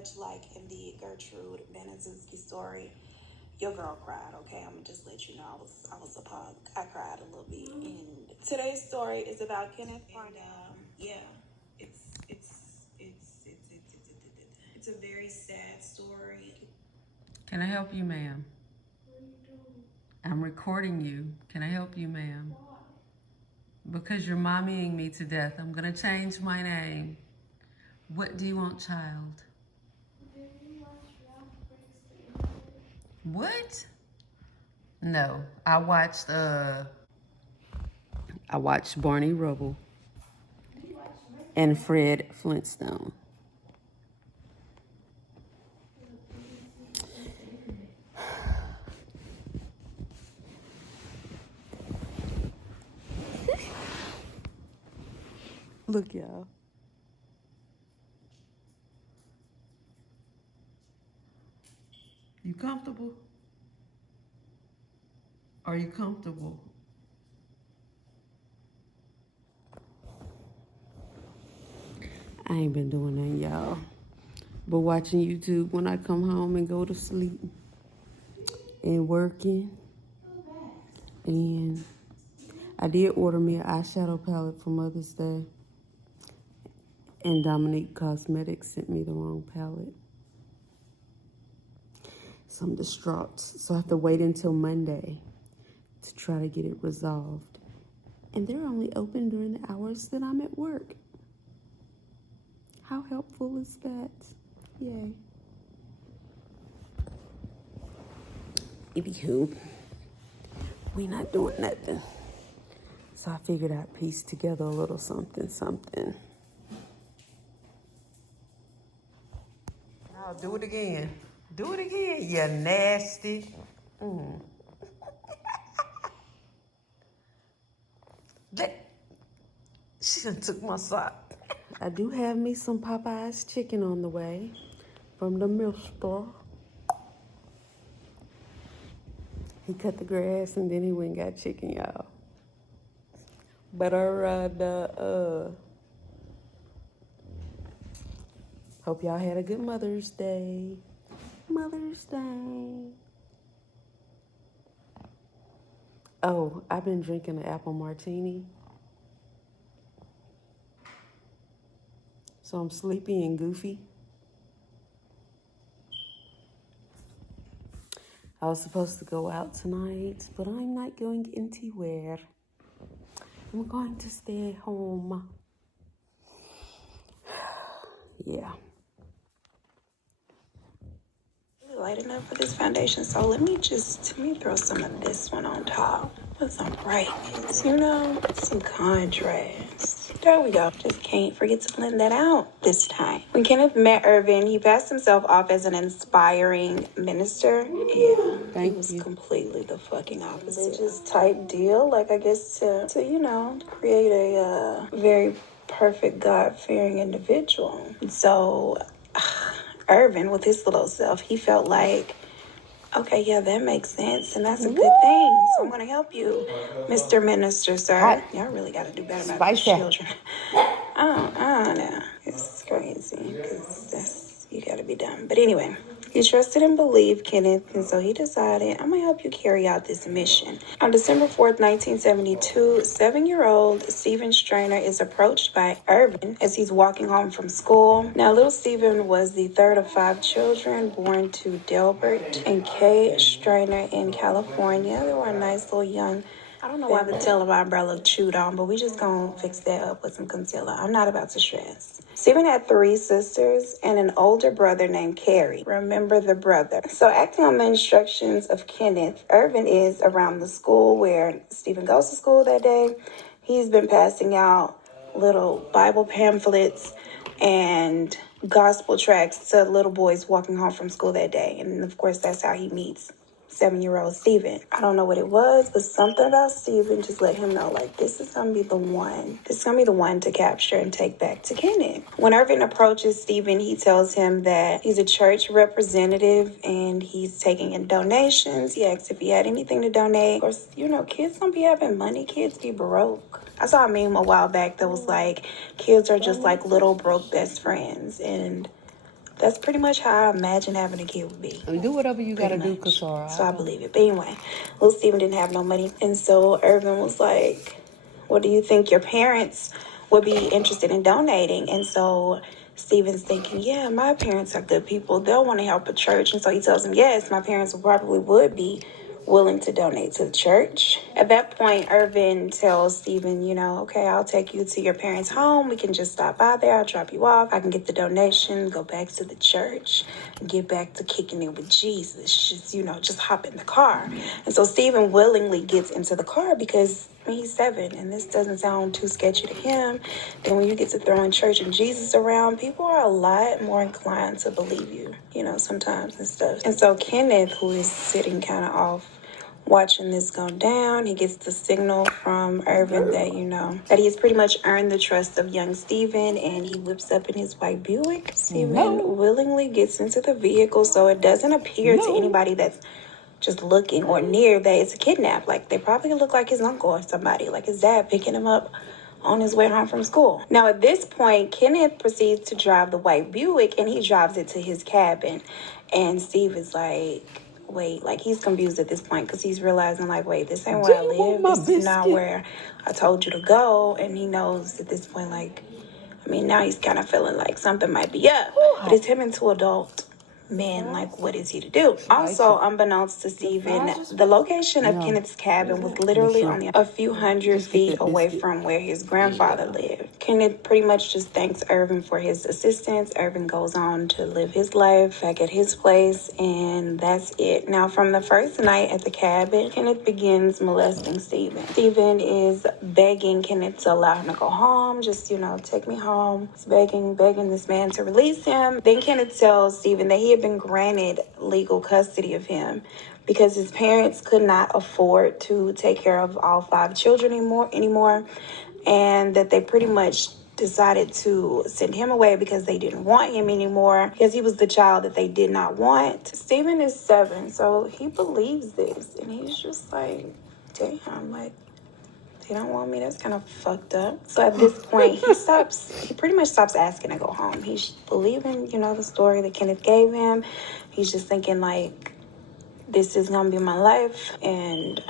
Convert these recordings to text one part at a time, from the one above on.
much like in the Gertrude Banazinski story, your girl cried, okay? I'm gonna just let you know I was a punk. I cried a little bit. And today's story is about Kenneth. And yeah, it's a very sad story. Can I help you, ma'am? What are you doing? I'm recording you. Can I help you, ma'am? Why? Because you're mommying me to death. I'm gonna change my name. What do you want, child? Did you watch Ralph Breaks the Internet? What? No, I watched Barney Rubble You watch and Fred Flintstone. Look, y'all. You comfortable? Are you comfortable? I ain't been doing that, y'all. But watching YouTube when I come home and go to sleep. And working. And I did order me an eyeshadow palette for Mother's Day. And Dominique Cosmetics sent me the wrong palette. So I'm distraught. So I have to wait until Monday to try to get it resolved. And they're only open during the hours that I'm at work. How helpful is that? Yay. Anywho, we not doing nothing. So I figured I'd piece together a little something. Now do it again. Do it again, you nasty. She done took my sock. I do have me some Popeyes chicken on the way from the milk store. He cut the grass and then he went and got chicken, y'all. But hope y'all had a good Mother's Day. Mother's Day. Oh, I've been drinking an apple martini. So I'm sleepy and goofy. I was supposed to go out tonight, but I'm not going anywhere. I'm going to stay home. Yeah. Light enough for this foundation, so let me throw some of this one on top. Put some brightness, some contrast. There we go. Just can't forget to blend that out this time. When Kenneth met Irvin, he passed himself off as an inspiring minister. Yeah, he was completely the fucking opposite. Religious type deal, like I guess to create a very perfect God-fearing individual. So Irvin, with his little self, he felt like, okay, yeah, that makes sense, and that's a good thing. So I'm going to help you, Mr. Minister, sir. Y'all really got to do better about these children. I don't know. It's crazy, because you got to be dumb. But anyway, he trusted and believed Kenneth, and so he decided, I'm going to help you carry out this mission. On December 4th, 1972, 7-year-old Stephen Strainer is approached by Irvin as he's walking home from school. Now, little Stephen was the third of 5 children born to Delbert and Kay Strainer in California. They were a nice little young, I don't know why the tail of my umbrella chewed on, but we just gonna fix that up with some concealer. I'm not about to stress. Stephen had 3 sisters and an older brother named Carrie. Remember the brother. So acting on the instructions of Kenneth, Irvin is around the school where Stephen goes to school that day. He's been passing out little Bible pamphlets and gospel tracts to little boys walking home from school that day. And of course, that's how he meets 7-year-old Stephen. I don't know what it was, but something about Stephen just let him know, like, this is gonna be the one. This is gonna be the one to capture and take back to Kenneth. When Irvin approaches Stephen, he tells him that he's a church representative and he's taking in donations. He asks if he had anything to donate. Of course, kids don't be having money. Kids be broke. I saw a meme a while back that was like, kids are just like little broke best friends. And That's pretty much how I imagine having a kid would be. I mean, do whatever you gotta do, Much. Kasara. So I believe it. But anyway, little Steven didn't have no money. And so Irvin was like, what do you think your parents would be interested in donating? And so Steven's thinking, yeah, my parents are good people. They'll want to help a church. And so he tells him, yes, my parents probably would be willing to donate to the church. At that point, Irvin tells Steven, okay, I'll take you to your parents' home. We can just stop by there. I'll drop you off. I can get the donation, go back to the church, and get back to kicking it with Jesus. Just hop in the car. And so Steven willingly gets into the car because he's 7 and this doesn't sound too sketchy to him. Then when you get to throwing church and Jesus around, people are a lot more inclined to believe you, sometimes and stuff. And so Kenneth, who is sitting kind of off watching this go down, he gets the signal from Irvin that, that he's pretty much earned the trust of young Steven, and he whips up in his white Buick. Steven willingly gets into the vehicle, so it doesn't appear to anybody that's just looking or near that it's a kidnap. Like, they probably look like his uncle or somebody, like his dad picking him up on his way home from school. Now, at this point, Kenneth proceeds to drive the white Buick, and he drives it to his cabin. And Steve is like, wait, like he's confused at this point because he's realizing, like, wait, this ain't where I live. This is not where I told you to go. And he knows at this point, like, now he's kind of feeling like something might be up. But it's him and 2 adult men, like, what is he to do? Also, unbeknownst to Steven, the location of Kenneth's cabin was literally only a few hundred feet away from where his grandfather lived. Kenneth pretty much just thanks Irvin for his assistance. Irvin goes on to live his life back at his place, and that's it. Now, from the first night at the cabin, Kenneth begins molesting Steven. Steven is begging Kenneth to allow him to go home, just, take me home. He's begging this man to release him. Then Kenneth tells Steven that he had been granted legal custody of him because his parents could not afford to take care of all 5 children anymore, and that they pretty much decided to send him away because they didn't want him anymore, because he was the child that they did not want. Steven is 7, so he believes this, and he's just like, damn, like, they don't want me. That's kind of fucked up. So at this point, he pretty much stops asking to go home. He's believing, the story that Kenneth gave him. He's just thinking, like, this is going to be my life, and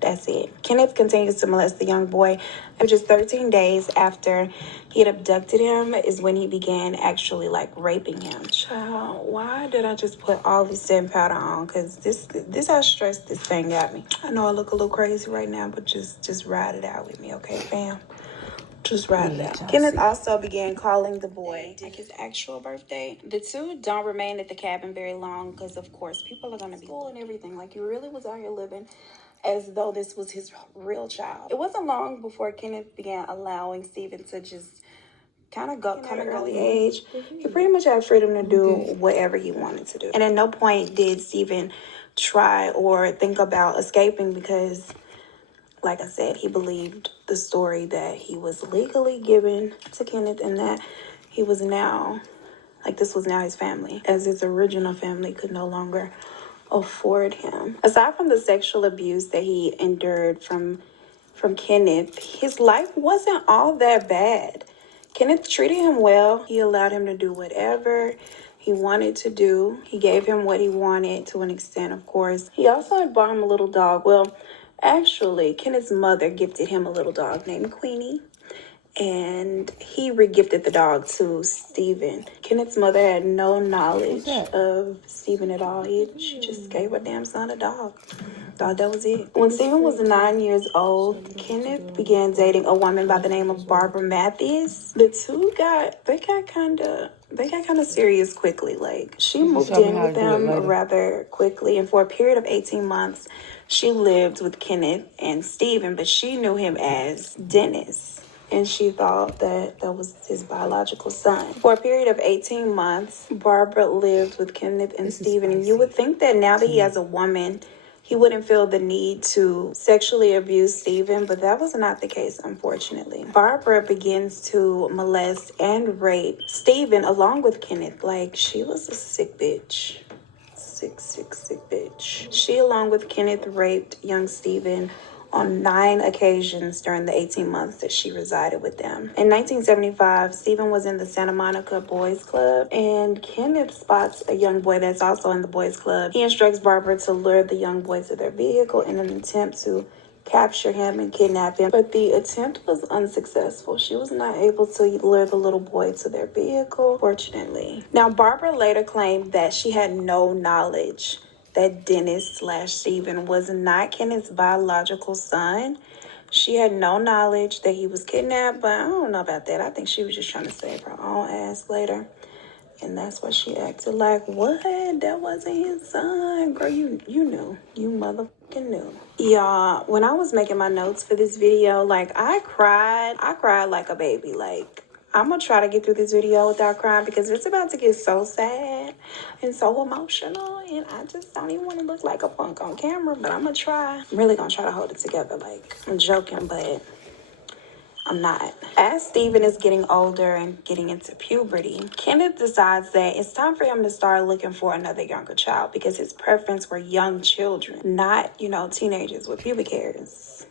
that's it. Kenneth continues to molest the young boy. Just 13 days after he had abducted him is when he began actually, like, raping him. Child, why did I just put all this setting powder on? Because this how stressed this thing got me. I know I look a little crazy right now, but just ride it out with me, okay, fam? Just ride it out. Kenneth also began calling the boy like his actual birthday. The 2 don't remain at the cabin very long because, of course, people are going to be cool and everything. Like, he really was out here living as though this was his real child. It wasn't long before Kenneth began allowing Steven to just kind of come at an early age. He pretty much had freedom to do whatever he wanted to do. And at no point did Steven try or think about escaping because, like I said, he believed the story that he was legally given to Kenneth and that he was now, like, this was now his family, as his original family could no longer afford him. Aside from the sexual abuse that he endured from Kenneth, his life wasn't all that bad. Kenneth treated him well. He allowed him to do whatever he wanted to do. He gave him what he wanted to an extent, of course. He also had bought him a little dog. Well, actually, Kenneth's mother gifted him a little dog named Queenie, and he regifted the dog to Steven. Kenneth's mother had no knowledge of Steven at all. She just gave her damn son a dog. Thought that was it. When Steven was 9 years old, Kenneth began dating a woman by the name of Barbara Matthews. The 2 got kind of serious quickly. Like, she moved in with them rather quickly, and for a period of 18 months, she lived with Kenneth and Steven, but she knew him as Dennis, and she thought that was his biological son. For a period of 18 months, Barbara lived with Kenneth and Steven, and you would think that now that he has a woman, he wouldn't feel the need to sexually abuse Steven, but that was not the case, unfortunately. Barbara begins to molest and rape Steven along with Kenneth. Like, she was a sick bitch. Sick bitch. She, along with Kenneth, raped young Steven on 9 occasions during the 18 months that she resided with them. In 1975, Stephen was in the Santa Monica Boys Club, and Kenneth spots a young boy that's also in the Boys Club. He instructs Barbara to lure the young boy to their vehicle in an attempt to capture him and kidnap him, but the attempt was unsuccessful. She was not able to lure the little boy to their vehicle, fortunately. Now, Barbara later claimed that she had no knowledge that Dennis/Stephen was not Kenneth's biological son. She had no knowledge that he was kidnapped, but I don't know about that. I think she was just trying to save her own ass later. And that's why she acted like, what? That wasn't his son. Girl, you knew. You motherfucking knew. Y'all, when I was making my notes for this video, like, I cried like a baby. Like, I'm gonna try to get through this video without crying because it's about to get so sad and so emotional, and I just don't even want to look like a punk on camera, but I'm gonna try. I'm really gonna try to hold it together. Like, I'm joking, but I'm not. As Stephen is getting older and getting into puberty, Kenneth decides that it's time for him to start looking for another younger child because his preference were young children, not, teenagers with pubic hairs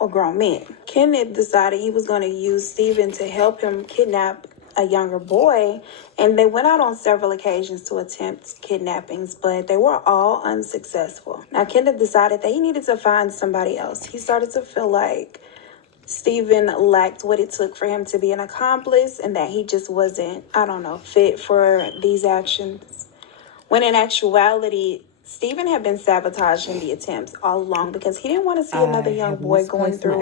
or grown men. Kenneth decided he was going to use Stephen to help him kidnap a younger boy, and they went out on several occasions to attempt kidnappings, but they were all unsuccessful. Now, Kenneth decided that he needed to find somebody else. He started to feel like Stephen lacked what it took for him to be an accomplice and that he just wasn't, fit for these actions. When in actuality, Stephen had been sabotaging the attempts all along because he didn't want to see another young boy going through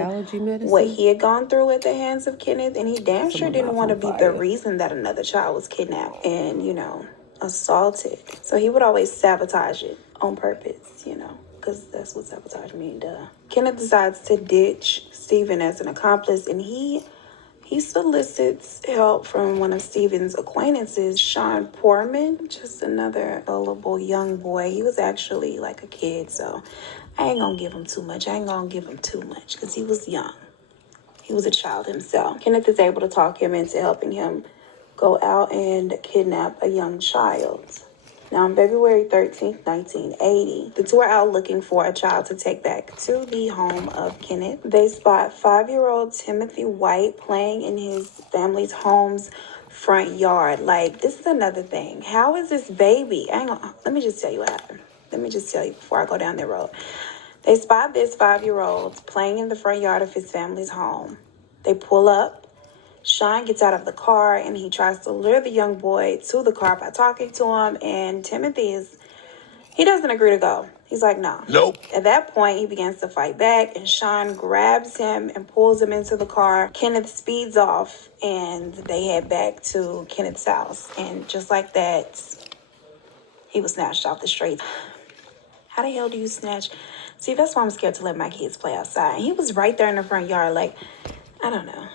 what he had gone through at the hands of Kenneth, and he damn sure didn't want to be the reason that another child was kidnapped and, assaulted. So he would always sabotage it on purpose, because that's what sabotage means, duh. Kenneth decides to ditch Stephen as an accomplice, and he solicits help from one of Stephen's acquaintances, Sean Poorman, just another gullible young boy. He was actually like a kid, so I ain't gonna give him too much. Because he was young. He was a child himself. Kenneth is able to talk him into helping him go out and kidnap a young child. Now, on February 13th, 1980, the two are out looking for a child to take back to the home of Kenneth. They spot 5-year-old Timothy White playing in his family's home's front yard. Like, this is another thing. How is this baby? Let me just tell you what happened. Let me just tell you before I go down that road. They spot this 5-year-old playing in the front yard of his family's home. They pull up. Sean gets out of the car and he tries to lure the young boy to the car by talking to him, and he doesn't agree to go. He's like, no. Nope. At that point, he begins to fight back, and Sean grabs him and pulls him into the car. Kenneth speeds off, and they head back to Kenneth's house. And just like that, he was snatched off the streets. How the hell do you snatch? See, that's why I'm scared to let my kids play outside. He was right there in the front yard, like, I don't know.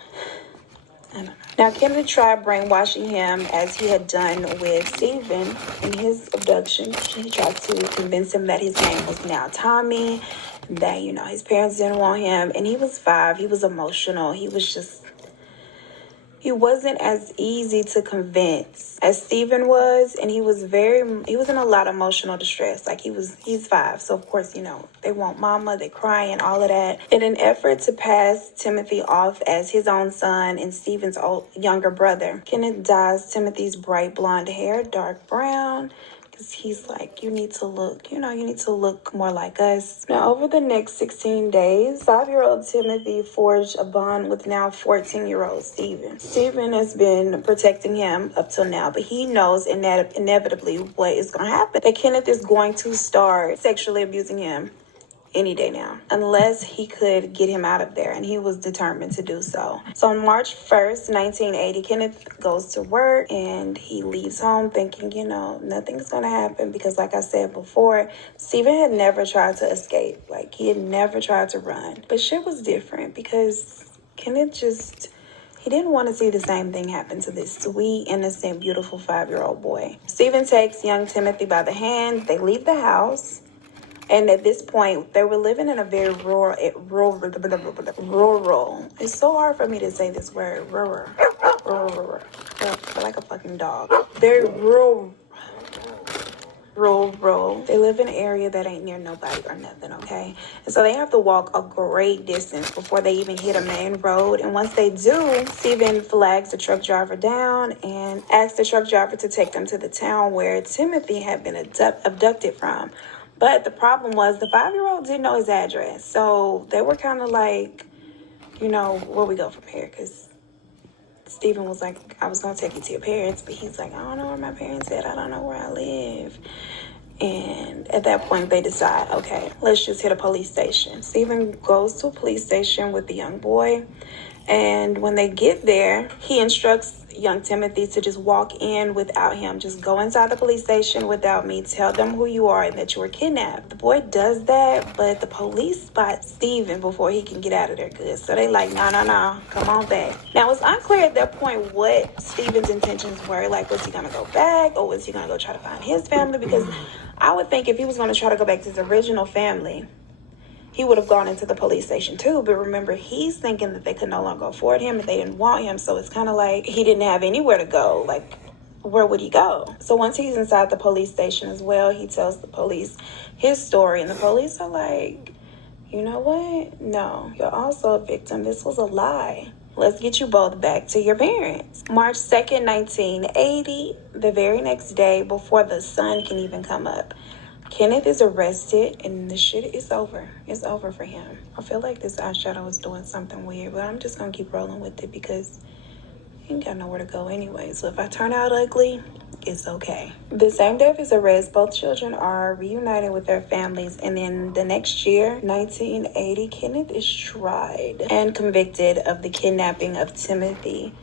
Now, Kenneth tried brainwashing him as he had done with Stephen in his abduction. He tried to convince him that his name was now Tommy, that, his parents didn't want him. And he was 5. He was emotional. He wasn't as easy to convince as Stephen was, and he was in a lot of emotional distress. Like, he's 5, so of course, they want mama, they're crying, all of that. In an effort to pass Timothy off as his own son and Stephen's younger brother, Kenneth dyes Timothy's bright blonde hair dark brown, because he's like, you need to look more like us. Now, over the next 16 days, 5-year-old Timothy forged a bond with now 14-year-old Stephen. Stephen has been protecting him up till now, but he knows inevitably what is going to happen. That Kenneth is going to start sexually abusing him any day now, unless he could get him out of there, and he was determined to do so. So on March 1st, 1980, Kenneth goes to work, and he leaves home thinking, nothing's going to happen, because like I said before, Stephen had never tried to escape. Like, he had never tried to run. But shit was different, because Kenneth he didn't want to see the same thing happen to this sweet, innocent, beautiful 5-year-old boy. Stephen takes young Timothy by the hand. They leave the house. And at this point, they were living in a very rural. It's so hard for me to say this word, rural. Like a fucking dog. Very rural. rural. They live in an area that ain't near nobody or nothing, okay? And so they have to walk a great distance before they even hit a main road. And once they do, Stephen flags the truck driver down and asks the truck driver to take them to the town where Timothy had been abducted from. But the problem was the 5-year-old didn't know his address. So they were kind of like, where we go from here? Because Stephen was like, I was going to take you to your parents. But he's like, I don't know where my parents at. I don't know where I live. And at that point, they decide, okay, let's just hit a police station. Stephen goes to a police station with the young boy. And when they get there, he instructs young Timothy to just walk in without him. Just go inside the police station without me. Tell them who you are and that you were kidnapped. The boy does that, but the police spot Stephen before he can get out of there good. So they like, no, come on back. Now, it's unclear at that point what Stephen's intentions were. Like, was he going to go back or was he going to go try to find his family? Because I would think if he was going to try to go back to his original family, he would have gone into the police station too. But remember, he's thinking that they could no longer afford him and they didn't want him. So it's kind of like he didn't have anywhere to go. Like, where would he go? So once he's inside the police station as well, he tells the police his story. And the police are like, you know what? No, you're also a victim. This was a lie. Let's get you both back to your parents. March 2nd, 1980, the very next day before the sun can even come up, Kenneth is arrested and the shit is over. It's over for him. I feel like this eyeshadow is doing something weird, but I'm just going to keep rolling with it because he ain't got nowhere to go anyway. So if I turn out ugly, it's okay. The same day of his arrest, both children are reunited with their families. And then the next year, 1980, Kenneth is tried and convicted of the kidnapping of Timothy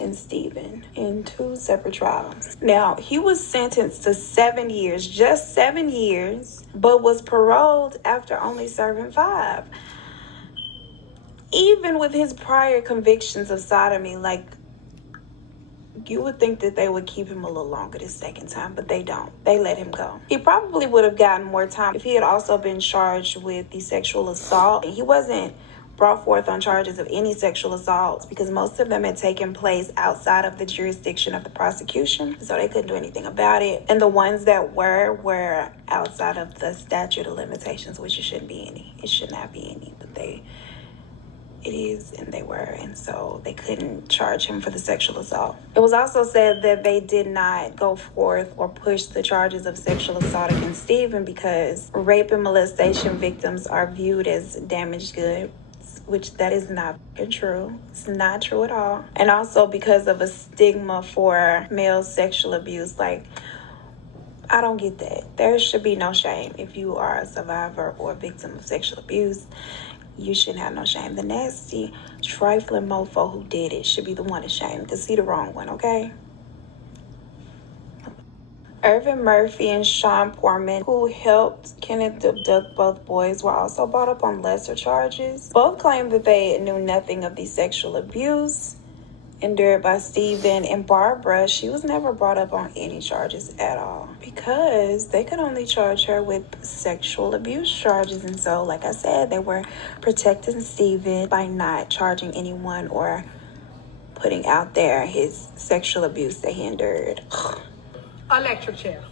and Stephen in 2 separate trials. Now, he was sentenced to 7 years, just 7 years, but was paroled after only serving 5. Even with his prior convictions of sodomy, like, you would think that they would keep him a little longer this second time, but they don't. They let him go. He probably would have gotten more time if he had also been charged with the sexual assault. He wasn't brought forth on charges of any sexual assaults because most of them had taken place outside of the jurisdiction of the prosecution, so they couldn't do anything about it. And the ones that were outside of the statute of limitations, which it shouldn't be any. It should not be any, but it is, and they were, and so they couldn't charge him for the sexual assault. It was also said that they did not go forth or push the charges of sexual assault against Stephen because rape and molestation victims are viewed as damaged goods, which that is not true. It's not true at all. And also because of a stigma for male sexual abuse. Like, I don't get that. There should be no shame if you are a survivor or a victim of sexual abuse. You shouldn't have no shame. The nasty, trifling mofo who did it should be the one ashamed because he the wrong one, okay? Irvin Murphy and Sean Portman, who helped Kenneth abduct both boys, were also brought up on lesser charges. Both claimed that they knew nothing of the sexual abuse endured by Stephen, and Barbara, she was never brought up on any charges at all because they could only charge her with sexual abuse charges. And so, like I said, they were protecting Stephen by not charging anyone or putting out there his sexual abuse that he endured. Electric chair.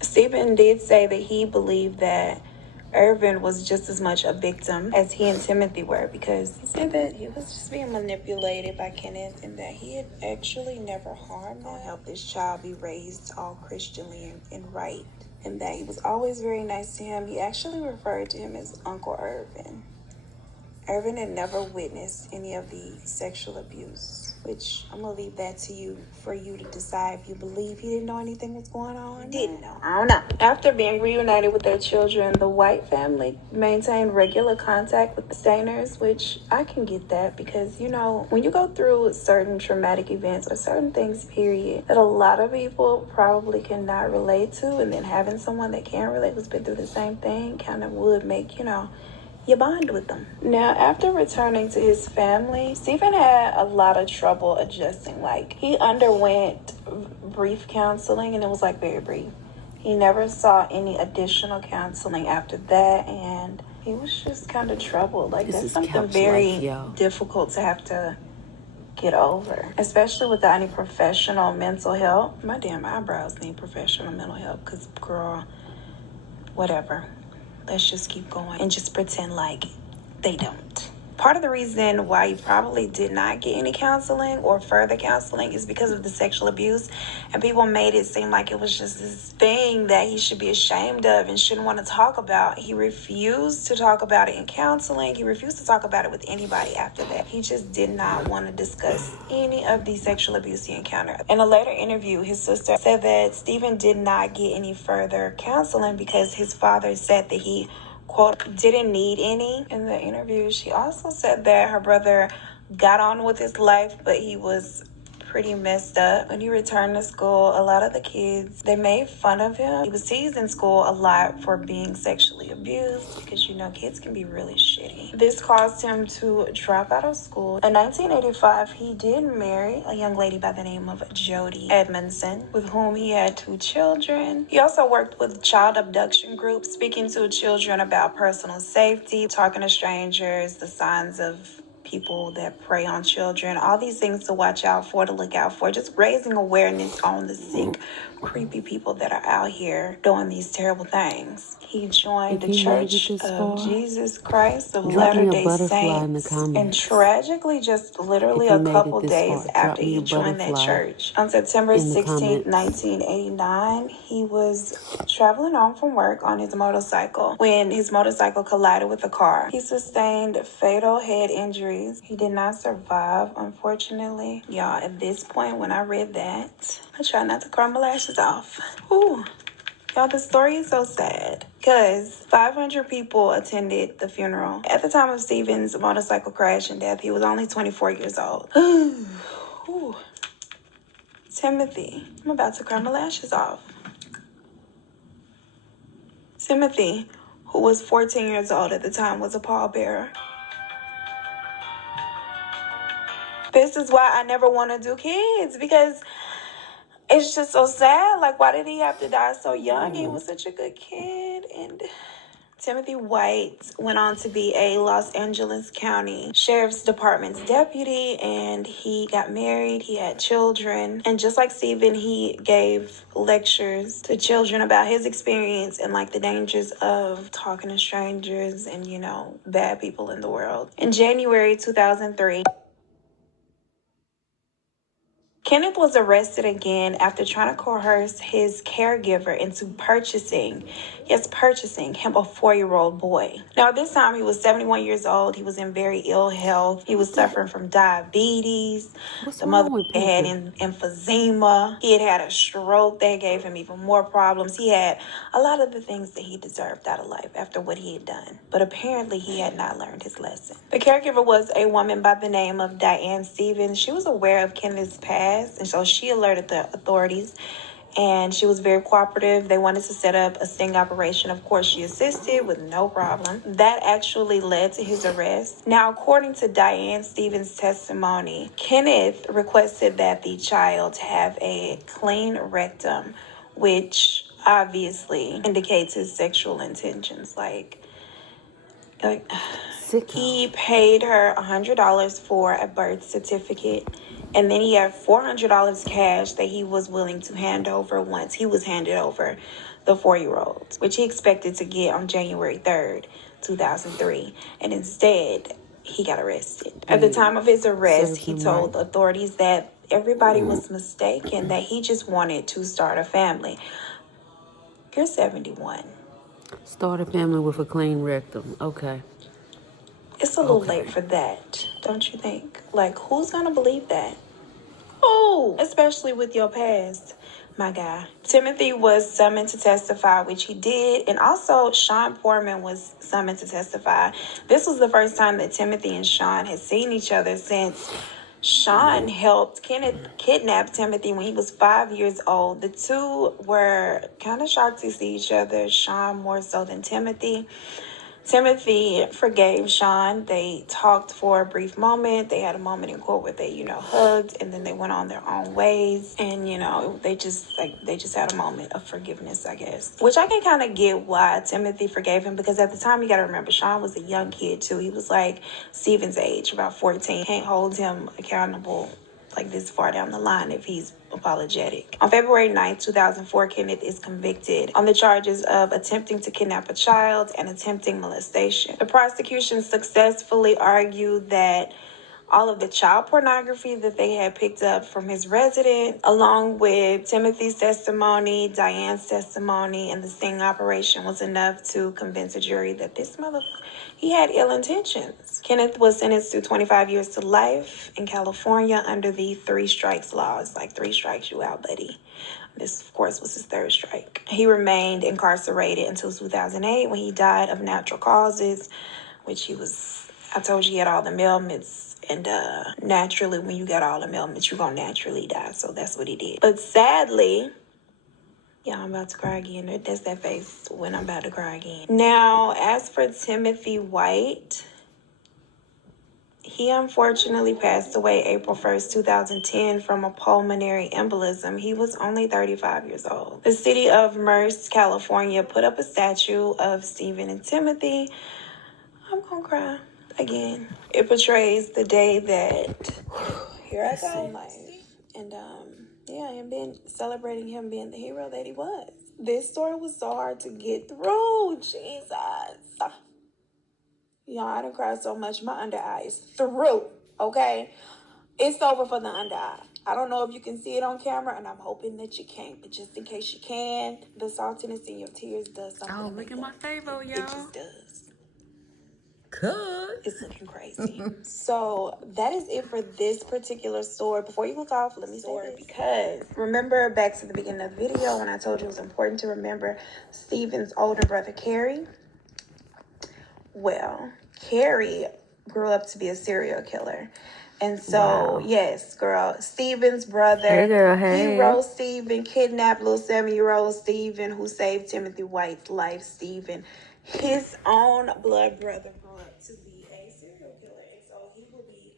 Stephen did say that he believed that Irvin was just as much a victim as he and Timothy were because he said that he was just being manipulated by Kenneth and that he had actually never harmed him. Help this child be raised all Christianly and right, and that he was always very nice to him. He actually referred to him as Uncle Irvin. Irvin had never witnessed any of the sexual abuse, which I'm going to leave that to you for you to decide if you believe he didn't know anything was going on. Didn't know. I don't know. After being reunited with their children, the White family maintained regular contact with the Stainers, which I can get that because, when you go through certain traumatic events or certain things, period, that a lot of people probably cannot relate to, and then having someone that can relate who's been through the same thing kind of would make, you bond with them. Now, after returning to his family, Stephen had a lot of trouble adjusting. Like, he underwent brief counseling, and it was very brief. He never saw any additional counseling after that, and he was just kind of troubled. Like, that's something very difficult to have to get over, especially without any professional mental help. My damn eyebrows need professional mental help because, girl, whatever. Let's just keep going and just pretend like they don't. Part of the reason why he probably did not get any counseling or further counseling is because of the sexual abuse. And people made it seem like it was just this thing that he should be ashamed of and shouldn't want to talk about. He refused to talk about it in counseling. He refused to talk about it with anybody after that. He just did not want to discuss any of the sexual abuse he encountered. In a later interview, his sister said that Stephen did not get any further counseling because his father said that he, quote, didn't need any. In the interview, she also said that her brother got on with his life, but he was pretty messed up. When he returned to school, a lot of the kids, they made fun of him. He was teased in school a lot for being sexually abused because, you know, kids can be really shitty. This caused him to drop out of school. In 1985, he did marry a young lady by the name of Jody Edmondson, with whom he had 2 children. He also worked with child abduction groups, speaking to children about personal safety, talking to strangers, the signs of people that prey on children, all these things to watch out for, to look out for, just raising awareness on the sick, creepy people that are out here doing these terrible things. He joined the Church of Jesus Christ of Latter-day Saints, and tragically, just literally a couple days after he joined that church, on September 16th, 1989, he was traveling home from work on his motorcycle when his motorcycle collided with a car. He sustained fatal head injuries. He did not survive, unfortunately. Y'all, at this point, when I read that, I try not to cry my lashes off. Ooh. Y'all, the story is so sad because 500 people attended the funeral. At the time of Stephen's motorcycle crash and death, he was only 24 years old. Ooh. Timothy, I'm about to cry my lashes off. Timothy, who was 14 years old at the time, was a pallbearer. This is why I never want to do kids, because it's just so sad. Like, why did he have to die so young? He was such a good kid. And Timothy White went on to be a Los Angeles County Sheriff's Department's deputy, and he got married, he had children, and just like Stephen, he gave lectures to children about his experience and like the dangers of talking to strangers and, you know, bad people in the world. In January 2003, Kenneth was arrested again after trying to coerce his caregiver into purchasing him a 4-year-old boy. Now, this time he was 71 years old. He was in very ill health. He was suffering from diabetes. The mother had emphysema. He had had a stroke that gave him even more problems. He had a lot of the things that he deserved out of life after what he had done. But apparently he had not learned his lesson. The caregiver was a woman by the name of Diane Stevens. She was aware of Kenneth's past, and so she alerted the authorities, and she was very cooperative. They wanted to set up a sting operation. Of course, she assisted with no problem. That actually led to his arrest. Now, according to Diane Stevens' testimony, Kenneth requested that the child have a clean rectum, which obviously indicates his sexual intentions. Like he paid her $100 for a birth certificate, and then he had $400 cash that he was willing to hand over once he was handed over the 4-year-old, which he expected to get on January 3rd, 2003. And instead, he got arrested. At the time of his arrest, he told authorities that everybody was mistaken, that he just wanted to start a family. You're 71. Start a family with a clean rectum. Okay. It's a little late for that, don't you think? Like, who's gonna believe that? Oh, especially with your past, my guy. Timothy was summoned to testify, which he did, and also Sean Foreman was summoned to testify. This was the first time that Timothy and Sean had seen each other since Sean helped Kenneth kidnap Timothy when he was 5 years old. The two were kind of shocked to see each other, Sean more so than Timothy. Timothy forgave Sean. They talked for a brief moment. They had a moment in court where they, hugged, and then they went on their own ways. And, they just had a moment of forgiveness, I guess. Which I can kind of get why Timothy forgave him, because at the time, you got to remember, Sean was a young kid, too. He was like Steven's age, about 14. Can't hold him accountable like this far down the line if he's apologetic. On February 9th, 2004, Kenneth is convicted on the charges of attempting to kidnap a child and attempting molestation. The prosecution successfully argued that all of the child pornography that they had picked up from his residence, along with Timothy's testimony, Diane's testimony, and the sting operation was enough to convince a jury that this he had ill intentions. Kenneth was sentenced to 25 years to life in California under the 3 strikes law. It's like 3 strikes, you out, buddy. This, of course, was his 3rd strike. He remained incarcerated until 2008 when he died of natural causes, which I told you he had all the ailments. And naturally, when you got all the ailments, you're going to naturally die. So that's what he did. But sadly, yeah, I'm about to cry again. That's that face when I'm about to cry again. Now, as for Timothy White, he unfortunately passed away April 1st, 2010 from a pulmonary embolism. He was only 35 years old. The city of Merced, California put up a statue of Stephen and Timothy. I'm going to cry again. It portrays the day that here I go in life. And celebrating him being the hero that he was. This story was so hard to get through. Jesus. Y'all, I done cried so much. My under eye is through. Okay? It's over for the under eye. I don't know if you can see it on camera, and I'm hoping that you can. But just in case you can, the saltiness in your tears does something. Oh, look at my favor, y'all. It just does. Good. It's looking crazy. So that is it for this particular story. Before you look off, let me say this. Because remember back to the beginning of the video when I told you it was important to remember Stephen's older brother, Kerry? Well, Kerry grew up to be a serial killer. And so, yes, girl, Stephen's brother, hey girl, hey. Hero Stephen, kidnapped little 7-year-old Stephen, who saved Timothy White's life. Stephen, his own blood brother, grew up to be a serial killer. And so he will be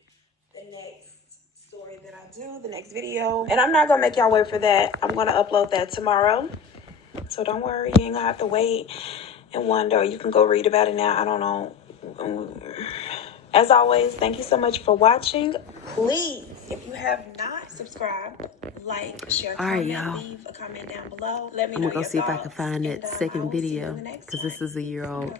the next story that I do, the next video. And I'm not going to make y'all wait for that. I'm going to upload that tomorrow. So don't worry, you ain't going to have to wait and wonder. You can go read about it now. I don't know. As always, thank you so much for watching. Please, if you have not subscribed, like, share, comment, leave a comment down below. Let me know your thoughts. I'm going to go see if I can find that second video, because this is a year old.